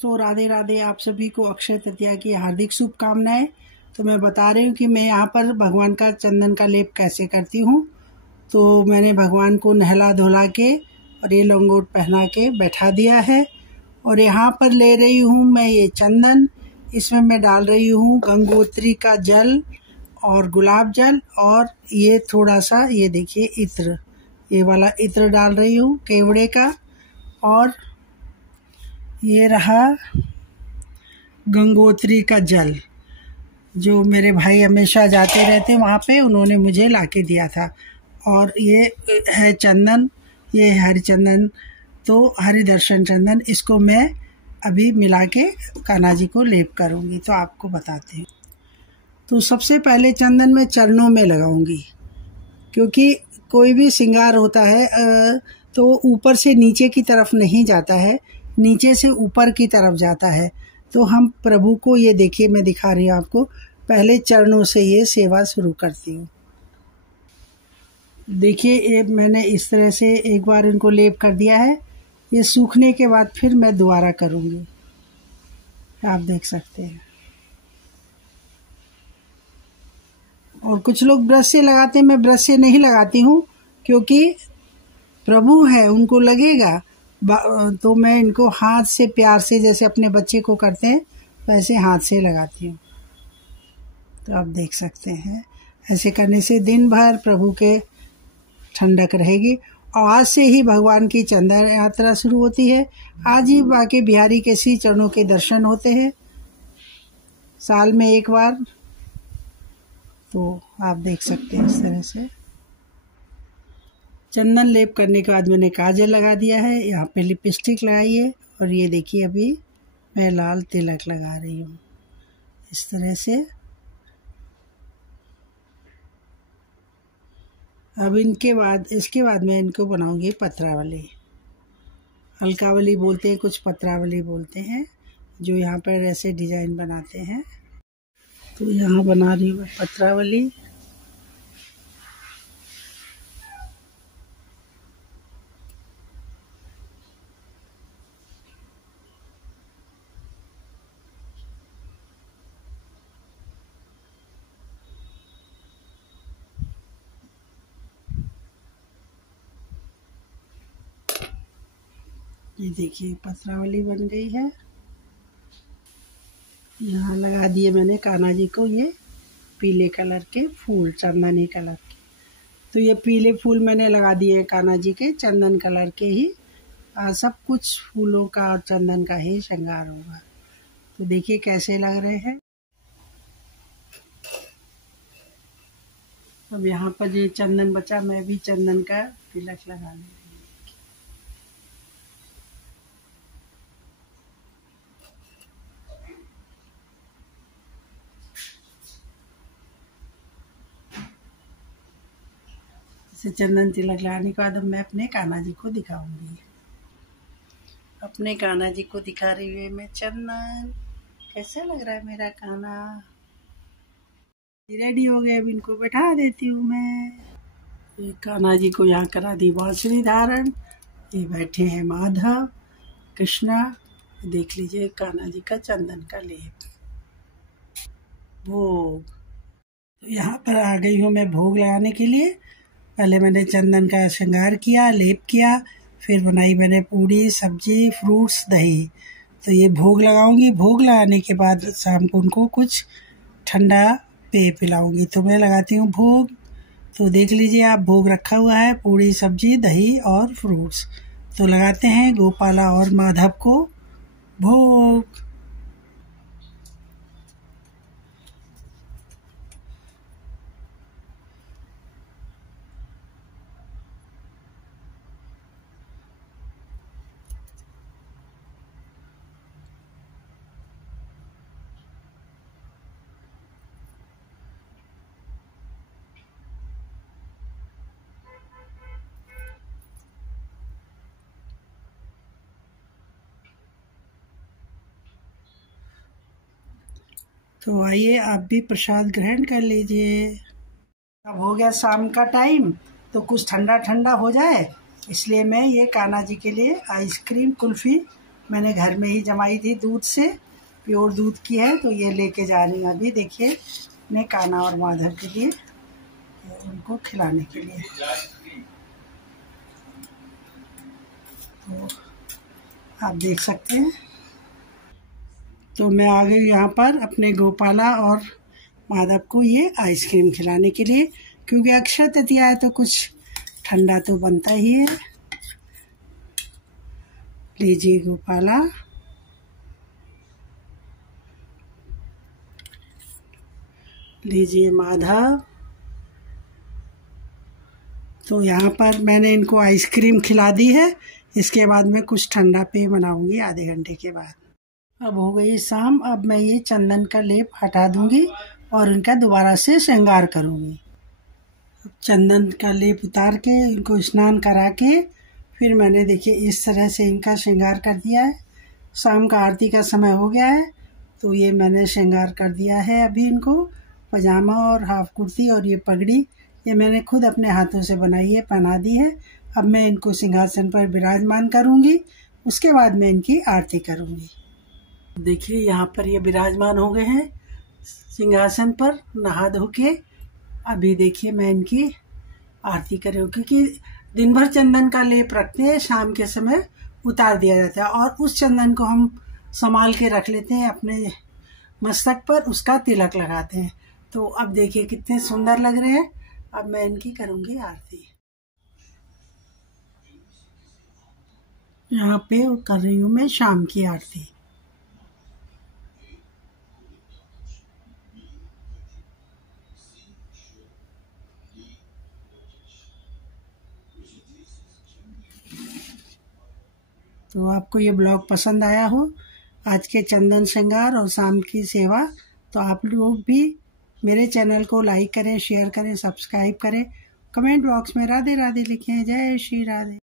दोस्तों, राधे राधे। आप सभी को अक्षय तृतीया की हार्दिक शुभकामनाएं। तो मैं बता रही हूँ कि मैं यहाँ पर भगवान का चंदन का लेप कैसे करती हूँ। तो मैंने भगवान को नहला धुला के और ये लंगोट पहना के बैठा दिया है। और यहाँ पर ले रही हूँ मैं ये चंदन। इसमें मैं डाल रही हूँ गंगोत्री का जल और गुलाब जल, और ये थोड़ा सा, ये देखिए इत्र, ये वाला इत्र डाल रही हूँ केवड़े का। और ये रहा गंगोत्री का जल, जो मेरे भाई हमेशा जाते रहते वहाँ पे, उन्होंने मुझे लाके दिया था। और ये है चंदन, ये है हरिचंदन, तो हरिदर्शन चंदन। इसको मैं अभी मिला के कान्हा जी को लेप करूँगी, तो आपको बताते हैं। तो सबसे पहले चंदन मैं चरणों में लगाऊंगी, क्योंकि कोई भी श्रृंगार होता है तो ऊपर से नीचे की तरफ नहीं जाता है, नीचे से ऊपर की तरफ जाता है। तो हम प्रभु को, ये देखिए मैं दिखा रही हूँ आपको, पहले चरणों से ये सेवा शुरू करती हूँ। देखिए ये मैंने इस तरह से एक बार इनको लेप कर दिया है। ये सूखने के बाद फिर मैं दोबारा करूँगी, आप देख सकते हैं। और कुछ लोग ब्रश से लगाते हैं, मैं ब्रश से नहीं लगाती हूँ, क्योंकि प्रभु है, उनको लगेगा। तो मैं इनको हाथ से प्यार से, जैसे अपने बच्चे को करते हैं वैसे हाथ से लगाती हूँ। तो आप देख सकते हैं, ऐसे करने से दिन भर प्रभु के ठंडक रहेगी। और आज से ही भगवान की चंदन यात्रा शुरू होती है। आज ही बाके बिहारी के श्री चरणों के दर्शन होते हैं, साल में एक बार। तो आप देख सकते हैं इस तरह से। चंदन लेप करने के बाद मैंने काजल लगा दिया है, यहाँ पे लिपस्टिक लगाई है, और ये देखिए अभी मैं लाल तिलक लगा रही हूँ इस तरह से। अब इसके बाद मैं इनको बनाऊंगी पत्रावली। हल्कावली बोलते हैं, कुछ पत्रावली बोलते हैं, जो यहाँ पर ऐसे डिजाइन बनाते हैं। तो यहाँ बना रही हूँ पत्रावली। ये देखिए पत्रावली बन गई है। यहाँ लगा दिए मैंने कान्हा जी को ये पीले कलर के फूल, चंदनी कलर के। तो ये पीले फूल मैंने लगा दिए कान्हा जी के, चंदन कलर के ही। सब कुछ फूलों का और चंदन का ही श्रृंगार होगा। तो देखिए कैसे लग रहे हैं। अब यहाँ पर ये चंदन बचा, मैं भी चंदन का तिलक लगा लूँ। इसे चंदन तिलक लगाने के बाद अब मैं अपने कान्हा जी को दिखाऊंगी। अपने कान्हा जी को दिखा रही हुई मैं चंदन। कैसा लग रहा है मेरा कान्हा? रेडी हो गए, अब इनको बैठा देती हूँ मैं। ये कान्हा जी को यहाँ करा दी बांसुरी धारण। ये बैठे हैं माधव कृष्णा। देख लीजिए कान्हा जी का चंदन का लेप। भोग, तो यहाँ पर आ गई हूँ मैं भोग लगाने के लिए। पहले मैंने चंदन का श्रृंगार किया, लेप किया, फिर बनाई मैंने पूड़ी, सब्जी, फ्रूट्स, दही। तो ये भोग लगाऊंगी। भोग लगाने के बाद शाम को उनको कुछ ठंडा पेय पिलाऊंगी। तो मैं लगाती हूँ भोग। तो देख लीजिए आप, भोग रखा हुआ है, पूड़ी, सब्जी, दही और फ्रूट्स। तो लगाते हैं गोपाला और माधव को भोग। तो आइए आप भी प्रसाद ग्रहण कर लीजिए। अब हो गया शाम का टाइम, तो कुछ ठंडा ठंडा हो जाए, इसलिए मैं ये कान्हा जी के लिए आइसक्रीम कुल्फी मैंने घर में ही जमाई थी दूध से, प्योर दूध की है। तो ये लेके जा रही हूँ अभी, देखिए मैं कान्हा और माधव के लिए, उनको खिलाने के लिए। तो आप देख सकते हैं। तो मैं आ गई यहाँ पर अपने गोपाला और माधव को ये आइसक्रीम खिलाने के लिए, क्योंकि अक्षय तृतीया है तो कुछ ठंडा तो बनता ही है। लीजिए गोपाला, लीजिए माधव। तो यहाँ पर मैंने इनको आइसक्रीम खिला दी है। इसके बाद मैं कुछ ठंडा पेय बनाऊंगी आधे घंटे के बाद। अब हो गई शाम, अब मैं ये चंदन का लेप हटा दूंगी और इनका दोबारा से श्रृंगार करूंगी। चंदन का लेप उतार के इनको स्नान करा के फिर मैंने देखिए इस तरह से इनका श्रृंगार कर दिया है। शाम का आरती का समय हो गया है, तो ये मैंने श्रृंगार कर दिया है। अभी इनको पजामा और हाफ कुर्ती और ये पगड़ी ये मैंने खुद अपने हाथों से बनाई है, पहना दी है। अब मैं इनको सिंहासन पर विराजमान करूंगी, उसके बाद मैं इनकी आरती करूंगी। देखिए यहाँ पर ये विराजमान हो गए हैं सिंहासन पर नहा धो के। अभी देखिए मैं इनकी आरती कर रही हूँ, क्योंकि दिन भर चंदन का लेप रखते हैं, शाम के समय उतार दिया जाता है और उस चंदन को हम संभाल के रख लेते हैं अपने मस्तक पर, उसका तिलक लगाते हैं। तो अब देखिए कितने सुंदर लग रहे हैं। अब मैं इनकी करूंगी आरती। यहाँ पे कर रही हूँ मैं शाम की आरती। तो आपको ये ब्लॉग पसंद आया हो, आज के चंदन श्रृंगार और शाम की सेवा, तो आप लोग भी मेरे चैनल को लाइक करें, शेयर करें, सब्सक्राइब करें। कमेंट बॉक्स में राधे राधे लिखें। जय श्री राधे।